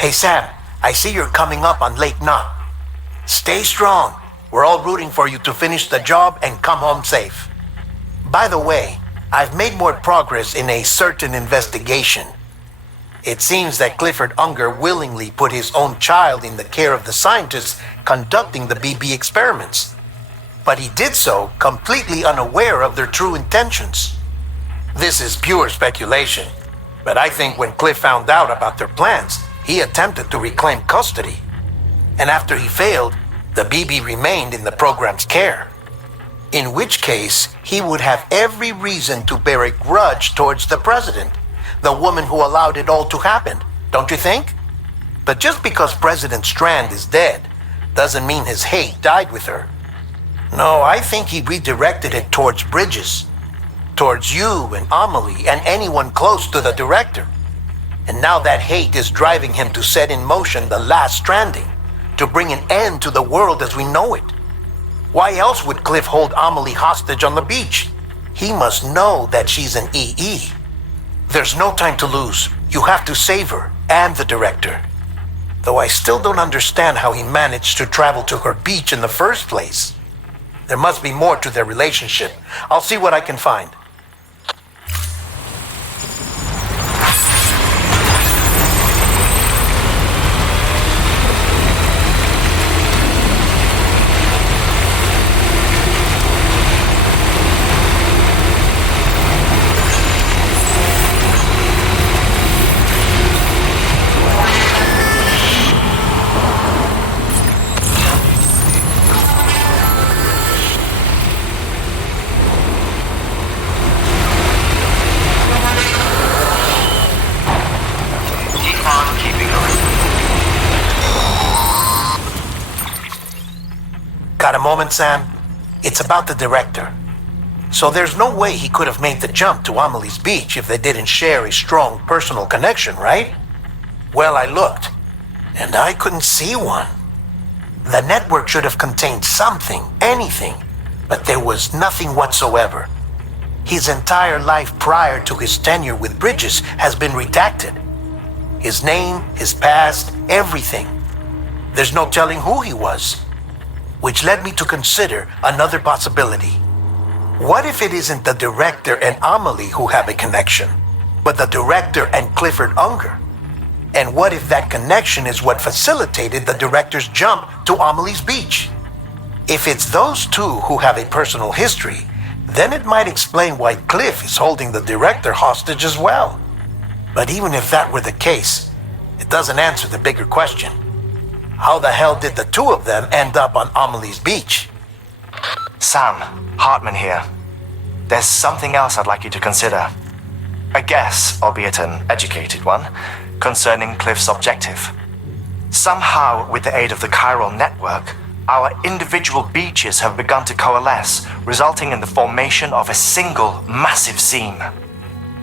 Hey Sam, I see you're coming up on Lake Knot. Stay strong. We're all rooting for you to finish the job and come home safe. By the way, I've made more progress in a certain investigation. It seems that Clifford Unger willingly put his own child in the care of the scientists conducting the BB experiments. But he did so completely unaware of their true intentions. This is pure speculation, but I think when Cliff found out about their plans, he attempted to reclaim custody. And after he failed, the BB remained in the program's care. In which case, he would have every reason to bear a grudge towards the president, the woman who allowed it all to happen, don't you think? But just because President Strand is dead, doesn't mean his hate died with her. No, I think he redirected it towards Bridges, towards you and Amelie and anyone close to the director. And now that hate is driving him to set in motion the last stranding, to bring an end to the world as we know it. Why else would Cliff hold Amelie hostage on the beach? He must know that she's an EE. There's no time to lose. You have to save her and the director. Though I still don't understand how he managed to travel to her beach in the first place. There must be more to their relationship. I'll see what I can find. Got a moment, Sam? It's about the director. So there's no way he could have made the jump to Amelie's beach if they didn't share a strong personal connection, right? Well, I looked, and I couldn't see one. The network should have contained something, anything, but there was nothing whatsoever. His entire life prior to his tenure with Bridges has been redacted. His name, his past, everything. There's no telling who he was. Which led me to consider another possibility. What if it isn't the director and Amelie who have a connection, but the director and Clifford Unger? And what if that connection is what facilitated the director's jump to Amelie's beach? If it's those two who have a personal history, then it might explain why Cliff is holding the director hostage as well. But even if that were the case, it doesn't answer the bigger question. How the hell did the two of them end up on Amelie's beach? Sam, Hartman here. There's something else I'd like you to consider. A guess, albeit an educated one, concerning Cliff's objective. Somehow, with the aid of the chiral network, our individual beaches have begun to coalesce, resulting in the formation of a single massive seam.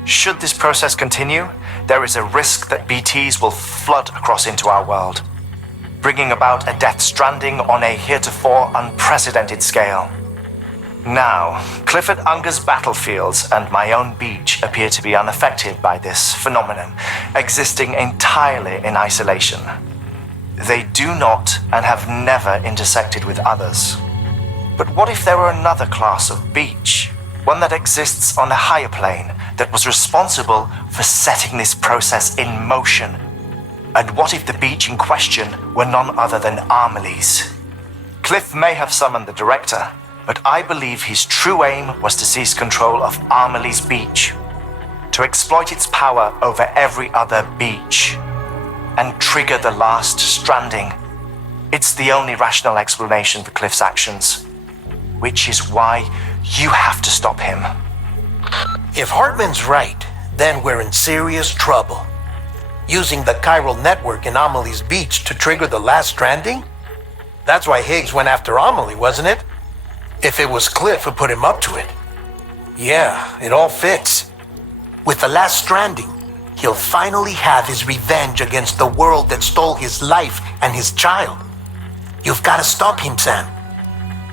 Should this process continue, there is a risk that BTs will flood across into our world, bringing about a death stranding on a heretofore unprecedented scale. Now, Clifford Unger's battlefields and my own beach appear to be unaffected by this phenomenon, existing entirely in isolation. They do not and have never intersected with others. But what if there were another class of beach, one that exists on a higher plane, that was responsible for setting this process in motion? And what if the beach in question were none other than Amelie's? Cliff may have summoned the director, but I believe his true aim was to seize control of Amelie's beach, to exploit its power over every other beach, and trigger the last stranding. It's the only rational explanation for Cliff's actions, which is why you have to stop him. If Hartman's right, then we're in serious trouble. Using the chiral network in Amelie's beach to trigger the last stranding? That's why Higgs went after Amelie, wasn't it? If it was Cliff who put him up to it. Yeah, it all fits. With the last stranding, he'll finally have his revenge against the world that stole his life and his child. You've got to stop him, Sam.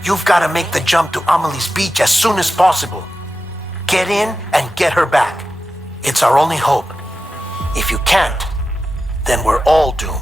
You've got to make the jump to Amelie's beach as soon as possible. Get in and get her back. It's our only hope. If you can't, then we're all doomed.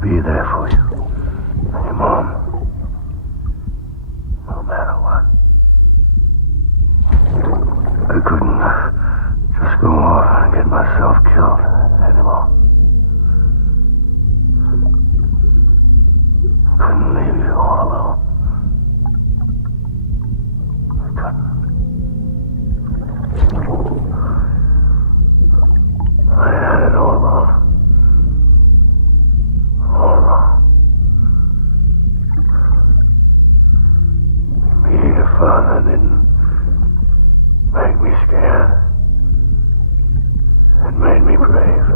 Be there for you. And your mom. No matter what. I couldn't just go off and get myself killed anymore. I couldn't leave you all alone. I couldn't. I had it all wrong. Father didn't make me scared. It made me brave.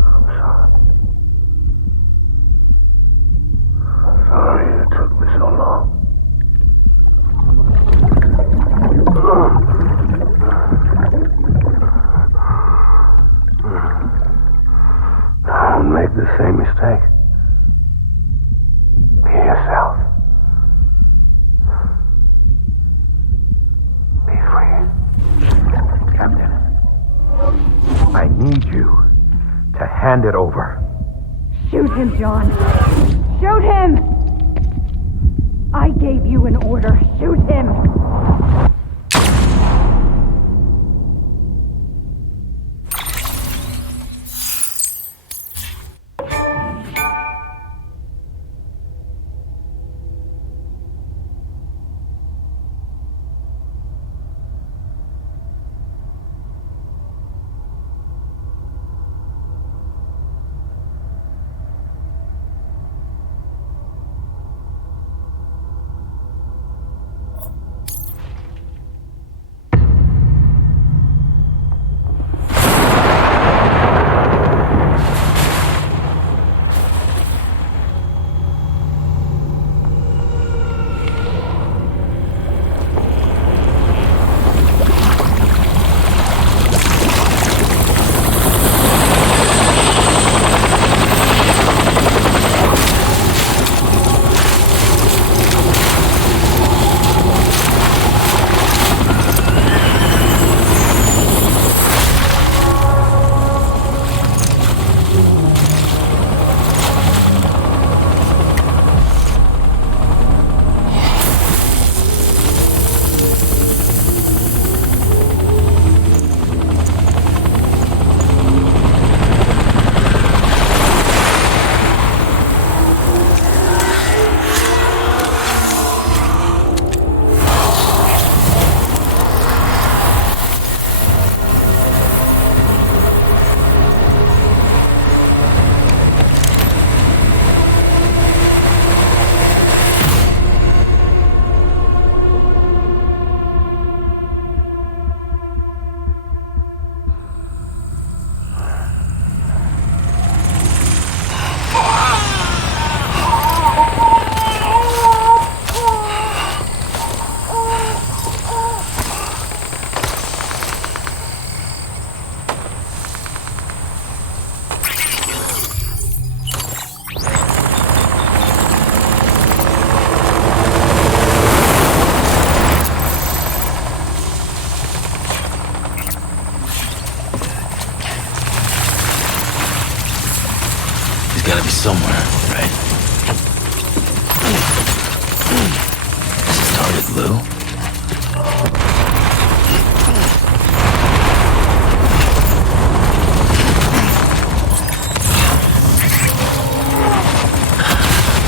I'm sorry. I'm sorry it took me so long. Don't make the same mistake. Yourself. Be free. Captain, I need you to hand it over. Shoot him, John. Shoot him! I gave you an order. Shoot him! Lou?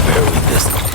Barely missed him.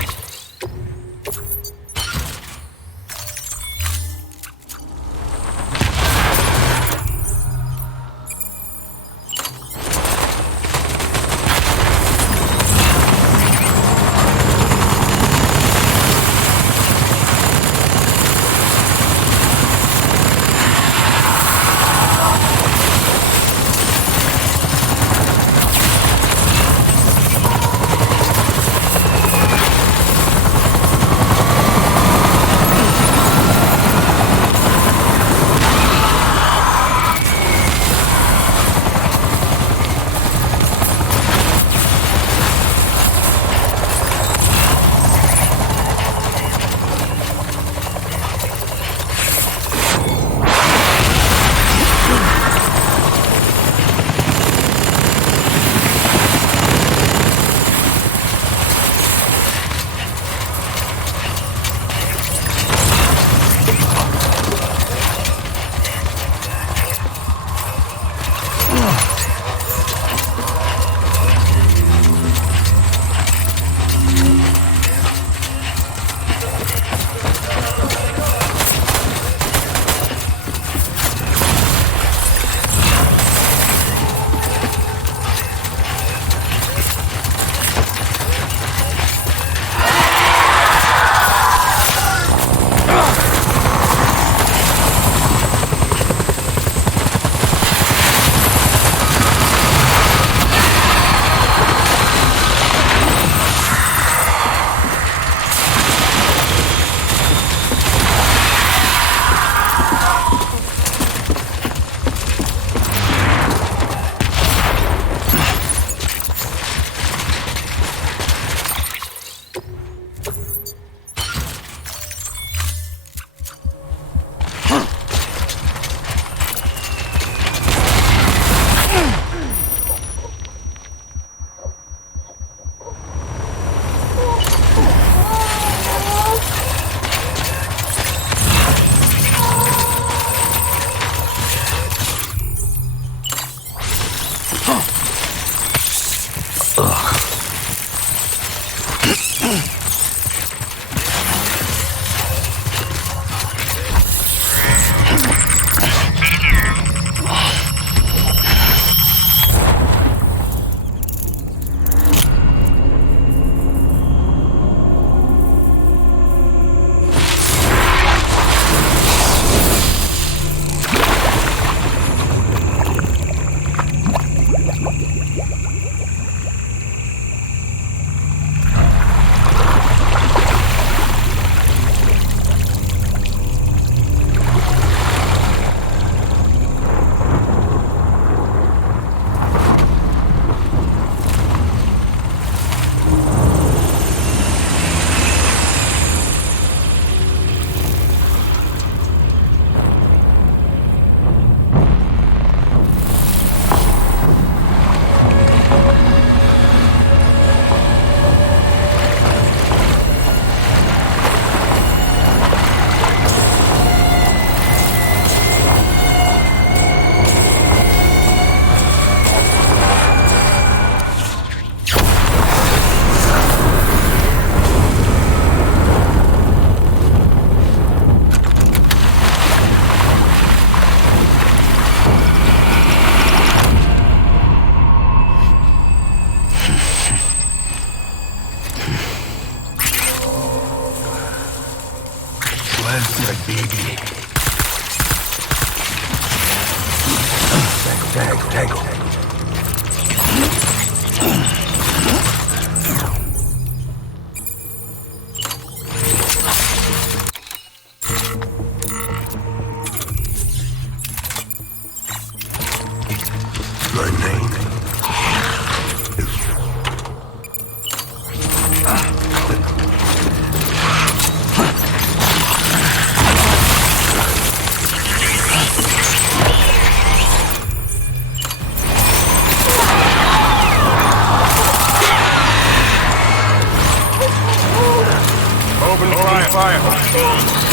Fire!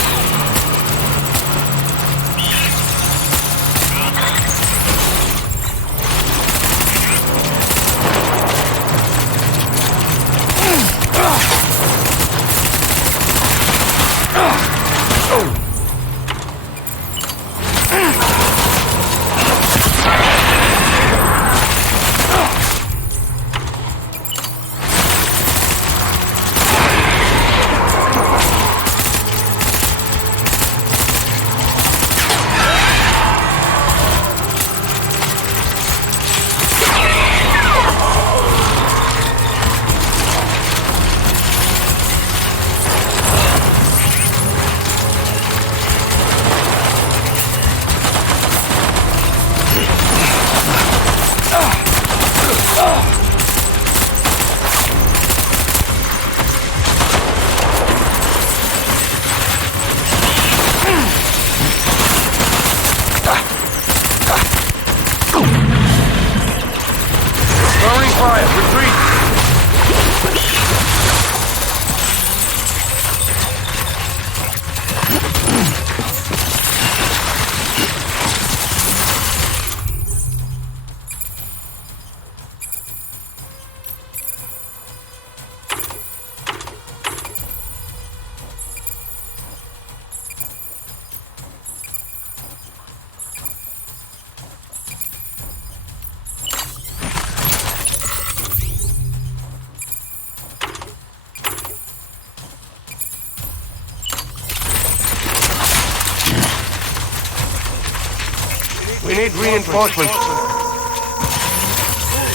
We need reinforcements.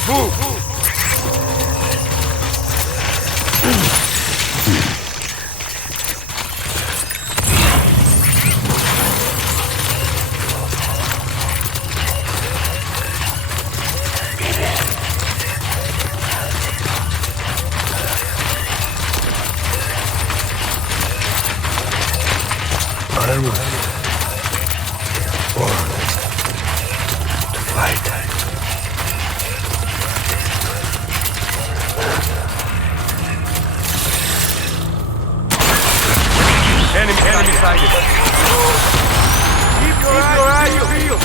Move! Enemy sighted. Keep your eyes peeled.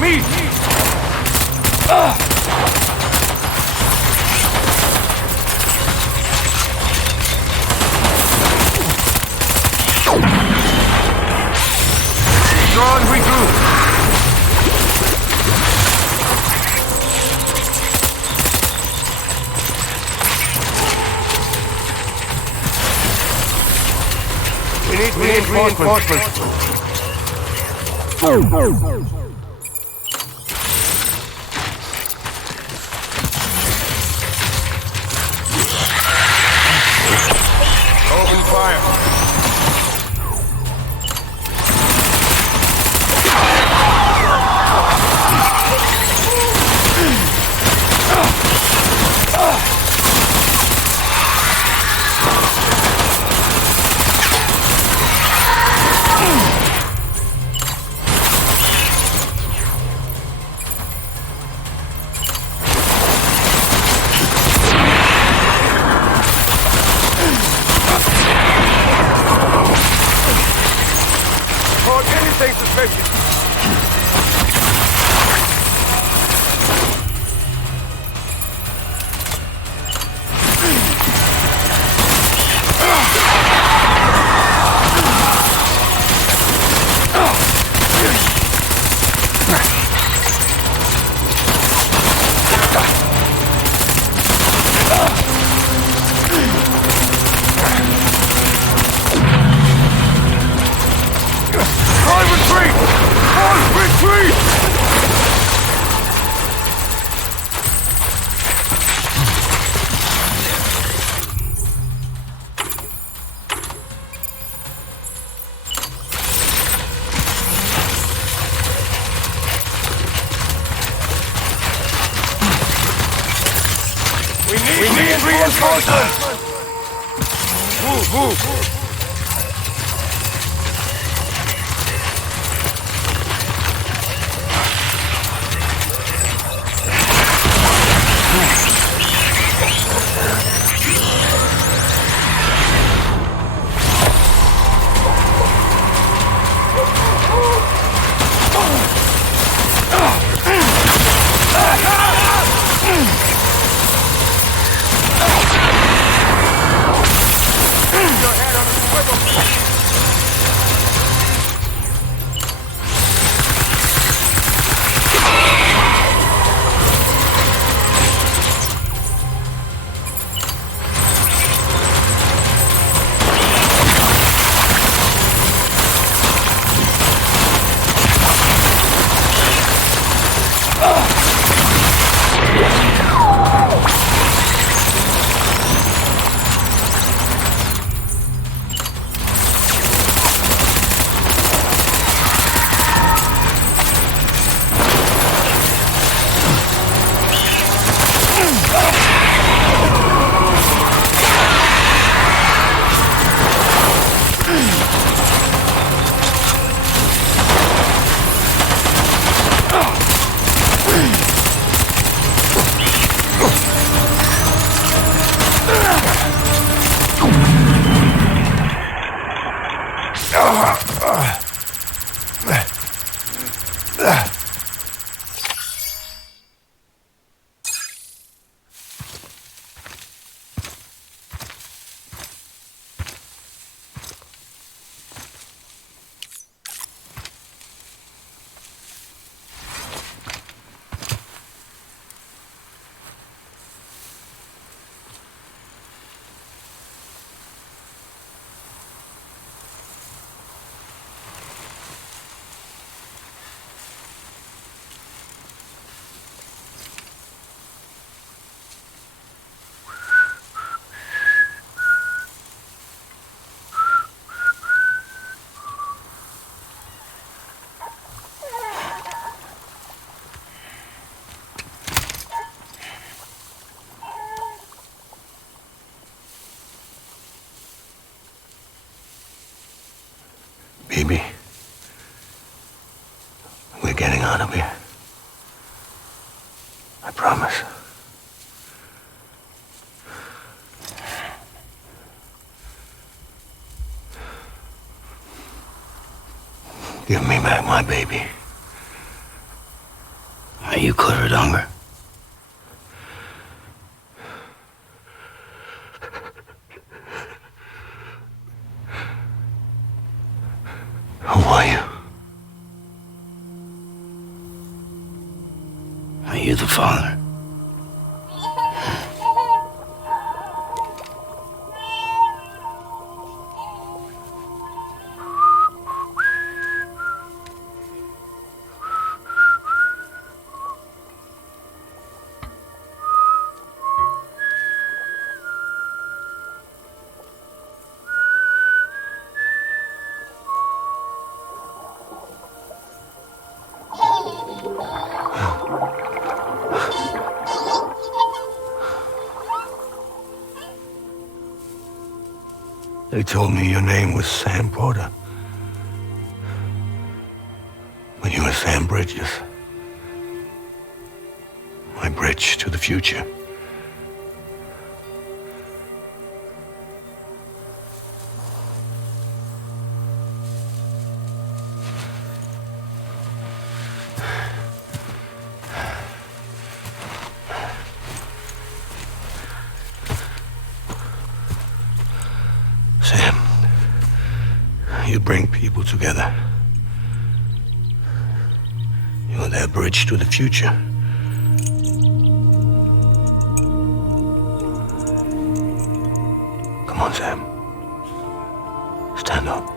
Me! Draw and regroup. We need reinforcements. Open fire. Report anything suspicious. Retreat! We need reinforcements! Move! Baby, we're getting out of here. I promise. Give me back my baby. Are you Clifford Unger? Who are you? Are you the father? They told me your name was Sam Porter. But you were Sam Bridges. My bridge to the future. Sam, you bring people together. You're their bridge to the future. Come on, Sam. Stand up.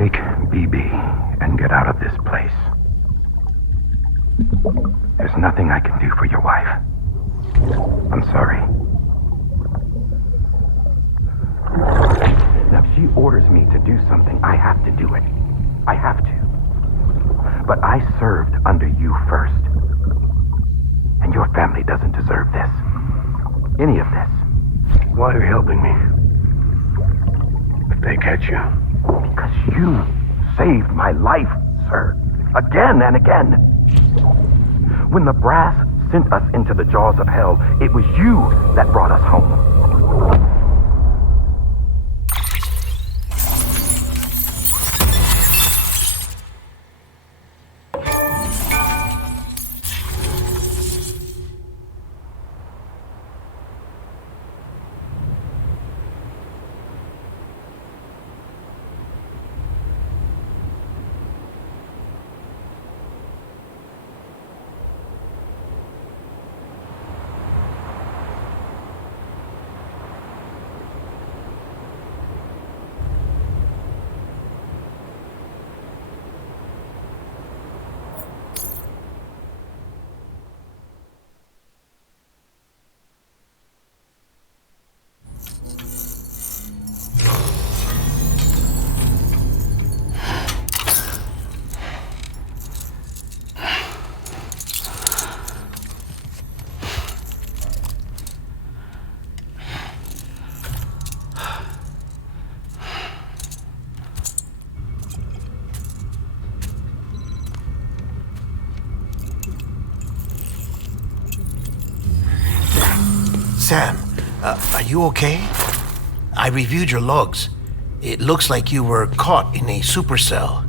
Take BB and get out of this place. There's nothing I can do for your wife. I'm sorry. Now, if she orders me to do something, I have to do it. I have to. But I served under you first. And your family doesn't deserve this. Any of this. Why are you helping me? If they catch you. Because you saved my life, sir. Again and again. When the brass sent us into the jaws of hell, it was you that brought us home. Sam, are you okay? I reviewed your logs. It looks like you were caught in a supercell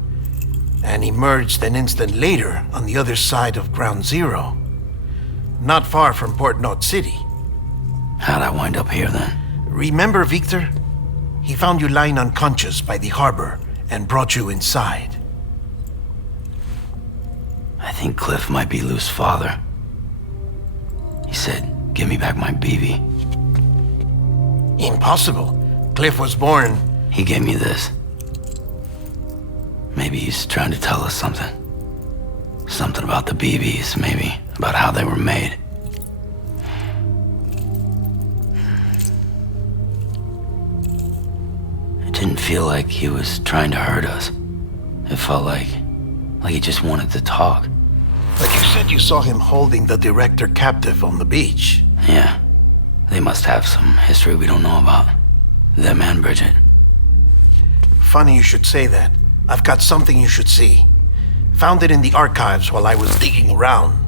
and emerged an instant later on the other side of Ground Zero. Not far from Port Knot City. How'd I wind up here then? Remember Victor? He found you lying unconscious by the harbor and brought you inside. I think Cliff might be Lou's father. He said, give me back my BB. Impossible. Cliff was born... He gave me this. Maybe he's trying to tell us something. Something about the BBs, maybe. About how they were made. It didn't feel like he was trying to hurt us. It felt like he just wanted to talk. But you said you saw him holding the director captive on the beach. Yeah. They must have some history we don't know about. Them and Bridget. Funny you should say that. I've got something you should see. Found it in the archives while I was digging around.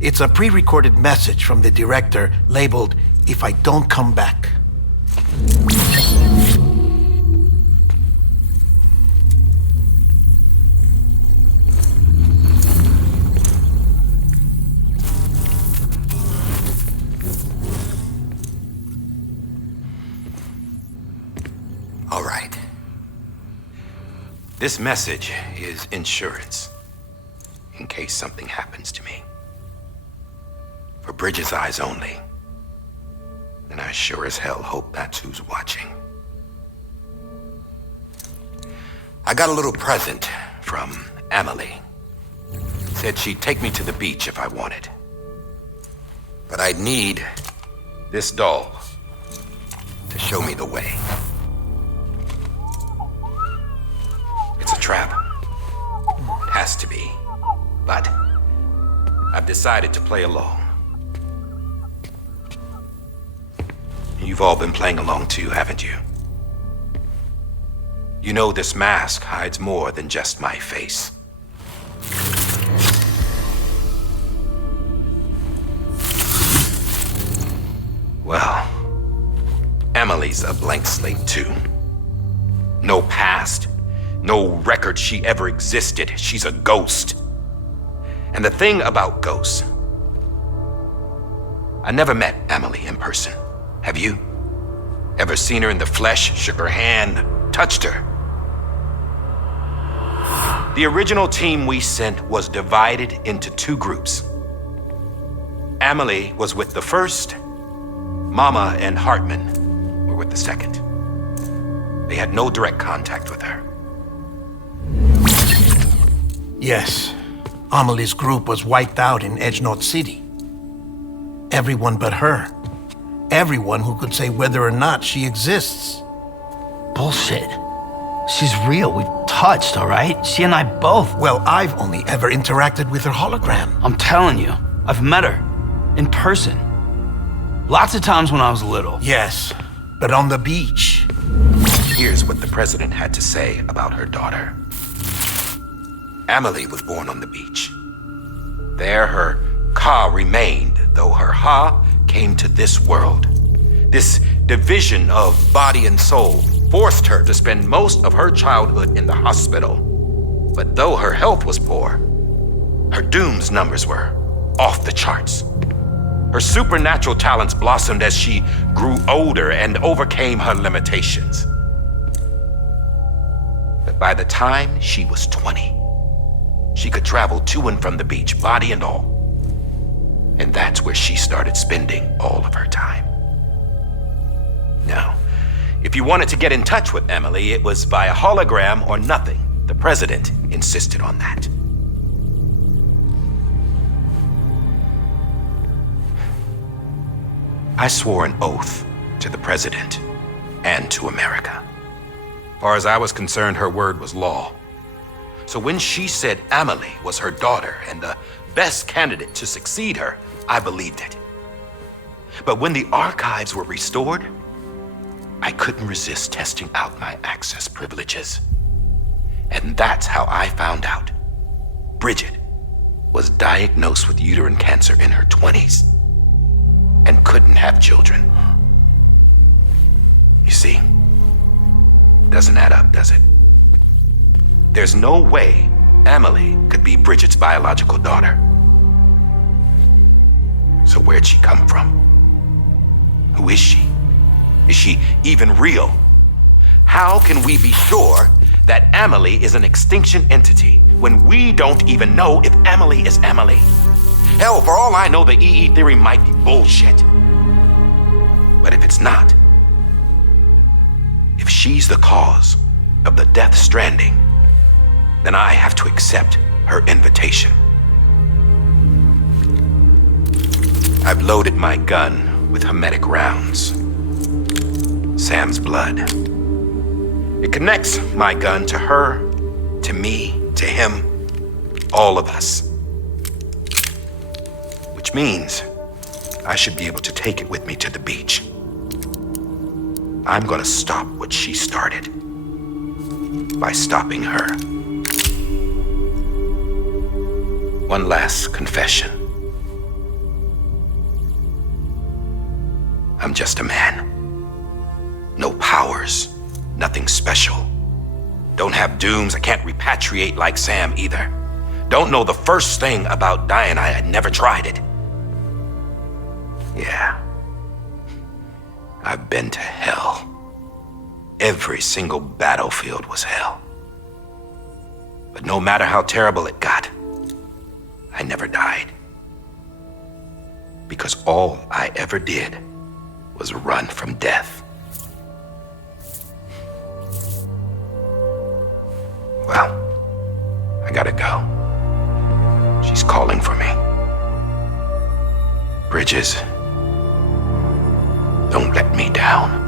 It's a pre-recorded message from the director labeled, "If I don't come back." All right. This message is insurance, in case something happens to me. For Bridget's eyes only. And I sure as hell hope that's who's watching. I got a little present from Emily. Said she'd take me to the beach if I wanted. But I'd need this doll to show me the way. It's a trap. It has to be. But I've decided to play along. You've all been playing along too, haven't you? You know this mask hides more than just my face. Well, Emily's a blank slate too. No past. No record she ever existed. She's a ghost. And the thing about ghosts, I never met Emily in person. Have you? Ever seen her in the flesh, shook her hand, touched her? The original team we sent was divided into two groups. Emily was with the first. Mama and Hartman were with the second. They had no direct contact with her. Yes, Amelie's group was wiped out in Edge Knot City. Everyone but her. Everyone who could say whether or not she exists. Bullshit. She's real. We've touched, all right? She and I both. Well, I've only ever interacted with her hologram. I'm telling you, I've met her. In person. Lots of times when I was little. Yes, but on the beach. Here's what the president had to say about her daughter. Emily was born on the beach. There her Ka remained, though her Ha came to this world. This division of body and soul forced her to spend most of her childhood in the hospital. But though her health was poor, her Doom's numbers were off the charts. Her supernatural talents blossomed as she grew older and overcame her limitations. But by the time she was 20, she could travel to and from the beach, body and all. And that's where she started spending all of her time. Now, if you wanted to get in touch with Emily, it was via hologram or nothing. The president insisted on that. I swore an oath to the president and to America. As far as I was concerned, her word was law. So when she said Emily was her daughter and the best candidate to succeed her, I believed it. But when the archives were restored, I couldn't resist testing out my access privileges. And that's how I found out Bridget was diagnosed with uterine cancer in her 20s. and couldn't have children. You see, doesn't add up, does it? There's no way Emily could be Bridget's biological daughter. So where'd she come from? Who is she? Is she even real? How can we be sure that Emily is an extinction entity when we don't even know if Emily is Emily? Hell, for all I know, the EE theory might be bullshit. But if it's not, if she's the cause of the death stranding, then I have to accept her invitation. I've loaded my gun with hermetic rounds. Sam's blood. It connects my gun to her, to me, to him, all of us. Which means I should be able to take it with me to the beach. I'm gonna stop what she started by stopping her. One last confession. I'm just a man. No powers, nothing special. Don't have dooms, I can't repatriate like Sam either. Don't know the first thing about dying, I had never tried it. Yeah. I've been to hell. Every single battlefield was hell. But no matter how terrible it got, I never died. Because all I ever did was run from death. Well, I gotta go. She's calling for me. Bridges, don't let me down.